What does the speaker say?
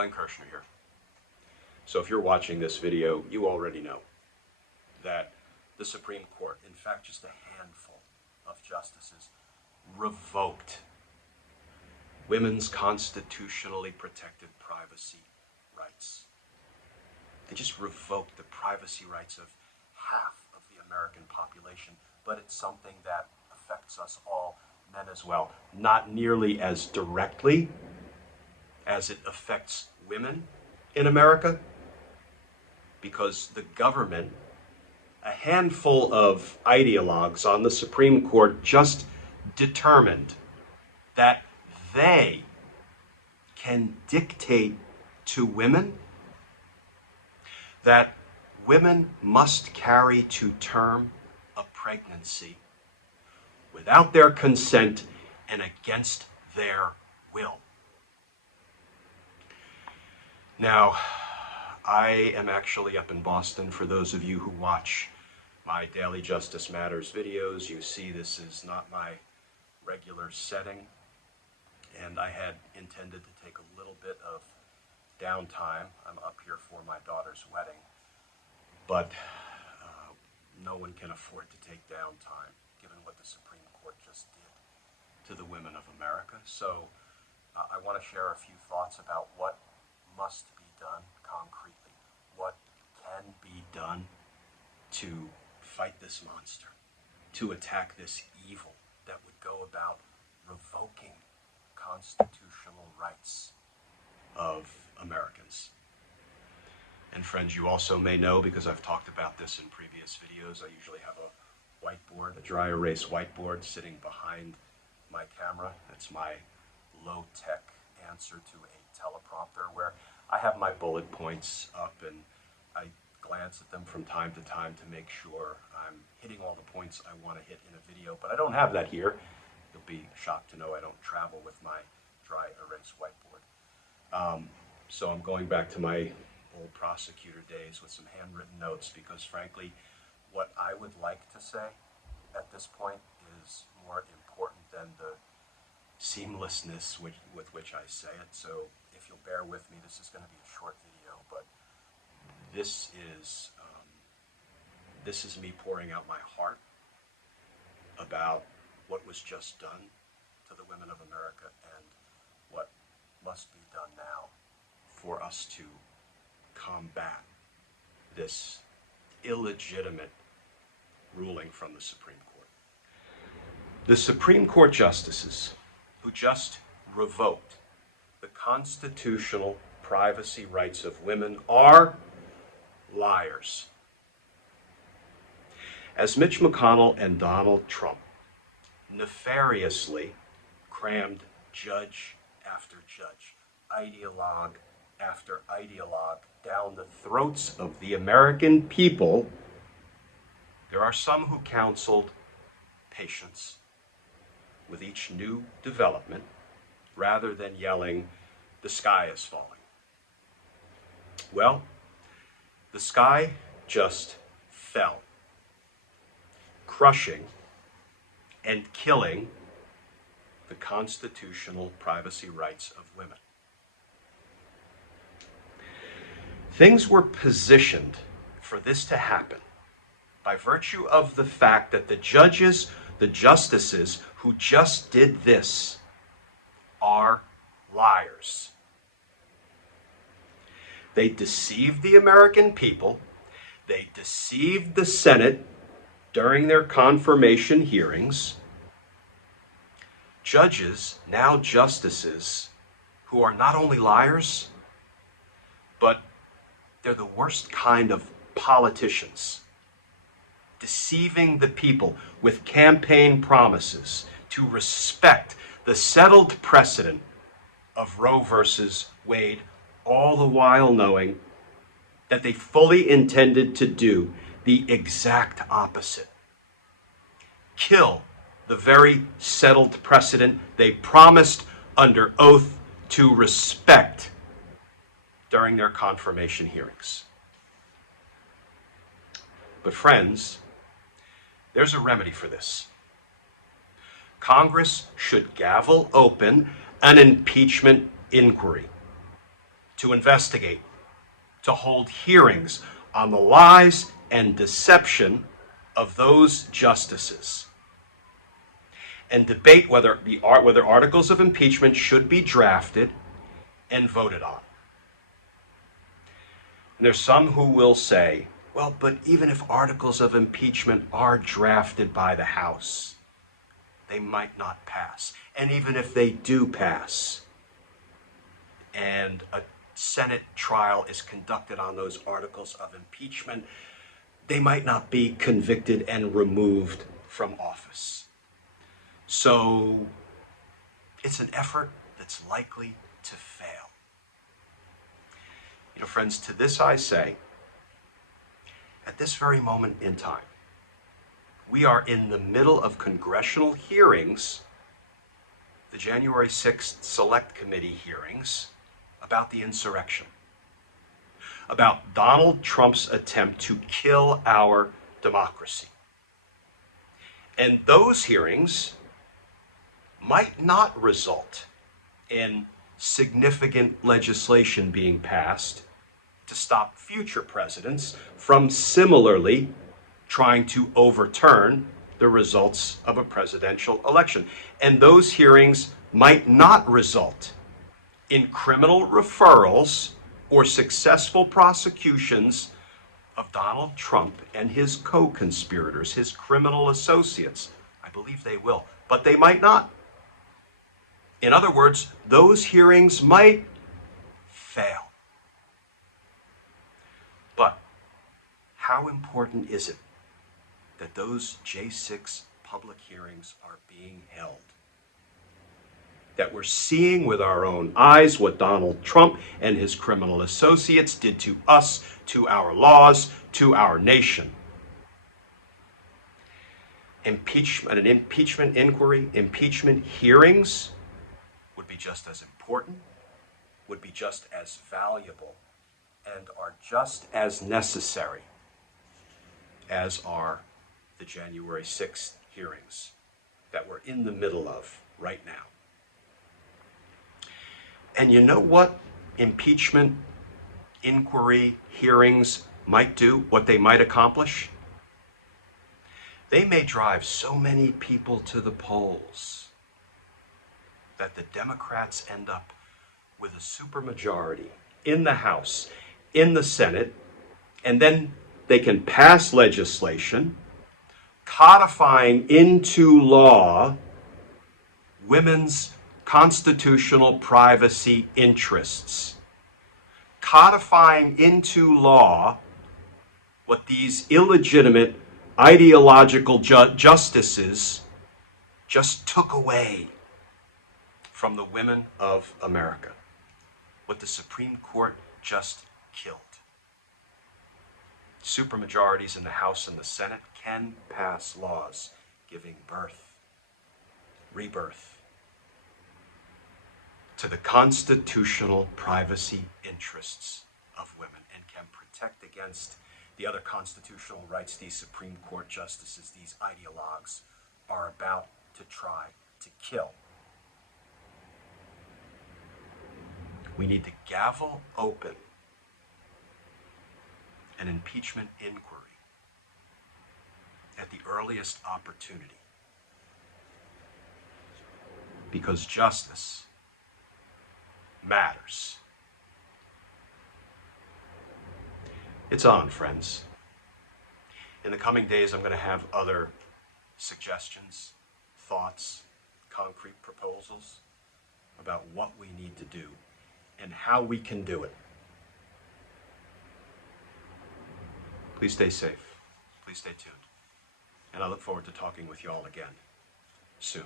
Here. So if you're watching this video, you already know that the Supreme Court, in fact just a handful of justices, revoked women's constitutionally protected privacy rights. They just revoked the privacy rights of half of the American population, but it's something that affects us all, men as well. Not nearly as directly as it affects women in America, because the government, a handful of ideologues on the Supreme Court, just determined that they can dictate to women that women must carry to term a pregnancy without their consent and against their will. Now, I am actually up in Boston. For those of you who watch my Daily Justice Matters videos, you see this is not my regular setting, and I had intended to take a little bit of downtime. I'm up here for my daughter's wedding, but no one can afford to take downtime given what the Supreme Court just did to the women of America. So I want to share a few thoughts about what must be done concretely, what can be done to fight this monster, to attack this evil that would go about revoking constitutional rights of Americans. And friends, you also may know, because I've talked about this in previous videos, I usually have a whiteboard, a dry erase whiteboard sitting behind my camera. That's my low-tech answer to a teleprompter, where I have my bullet points up and I glance at them from time to time to make sure I'm hitting all the points I want to hit in a video, but I don't have that here. You'll be shocked to know I don't travel with my dry erase whiteboard. So I'm going back to my old prosecutor days with some handwritten notes, because frankly, what I would like to say at this point is more important than the seamlessness with which I say it. So if you'll bear with me, this is going to be a short video, but this is me pouring out my heart about what was just done to the women of America and what must be done now for us to combat this illegitimate ruling from the Supreme Court. The Supreme Court justices who just revoked the constitutional privacy rights of women are liars. As Mitch McConnell and Donald Trump nefariously crammed judge after judge, ideologue after ideologue down the throats of the American people, there are some who counseled patience with each new development rather than yelling, "The sky is falling." Well, the sky just fell, crushing and killing the constitutional privacy rights of women. Things were positioned for this to happen by virtue of the fact that the justices who just did this are liars. They deceived the American people. They deceived the Senate during their confirmation hearings. Judges, now justices, who are not only liars, but they're the worst kind of politicians, deceiving the people with campaign promises to respect the settled precedent of Roe versus Wade, all the while knowing that they fully intended to do the exact opposite. Kill the very settled precedent they promised under oath to respect during their confirmation hearings. But friends, there's a remedy for this. Congress should gavel open an impeachment inquiry to investigate, to hold hearings on the lies and deception of those justices, and debate whether articles of impeachment should be drafted and voted on. And there's some who will say, well, but even if articles of impeachment are drafted by the House, they might not pass. And even if they do pass, and a Senate trial is conducted on those articles of impeachment, they might not be convicted and removed from office. So it's an effort that's likely to fail. You know, friends, to this I say, at this very moment in time, we are in the middle of congressional hearings, the January 6th Select Committee hearings, about the insurrection, about Donald Trump's attempt to kill our democracy. And those hearings might not result in significant legislation being passed to stop future presidents from similarly trying to overturn the results of a presidential election. And those hearings might not result in criminal referrals or successful prosecutions of Donald Trump and his co-conspirators, his criminal associates. I believe they will, but they might not. In other words, those hearings might fail. But how important is it that those J6 public hearings are being held? That we're seeing with our own eyes what Donald Trump and his criminal associates did to us, to our laws, to our nation. An impeachment inquiry, impeachment hearings would be just as important, would be just as valuable, and are just as necessary as are the January 6th hearings that we're in the middle of right now. And you know what impeachment inquiry hearings might do, what they might accomplish? They may drive so many people to the polls that the Democrats end up with a supermajority in the House, in the Senate, and then they can pass legislation codifying into law women's constitutional privacy interests, codifying into law what these illegitimate ideological justices just took away from the women of America, what the Supreme Court just killed. Supermajorities in the House and the Senate can pass laws giving birth, rebirth, to the constitutional privacy interests of women, and can protect against the other constitutional rights these Supreme Court justices, these ideologues, are about to try to kill. We need to gavel open an impeachment inquiry at the earliest opportunity, because justice matters. It's on, friends. In the coming days, I'm going to have other suggestions, thoughts, concrete proposals about what we need to do and how we can do it. Please stay safe. Please stay tuned. And I look forward to talking with you all again soon.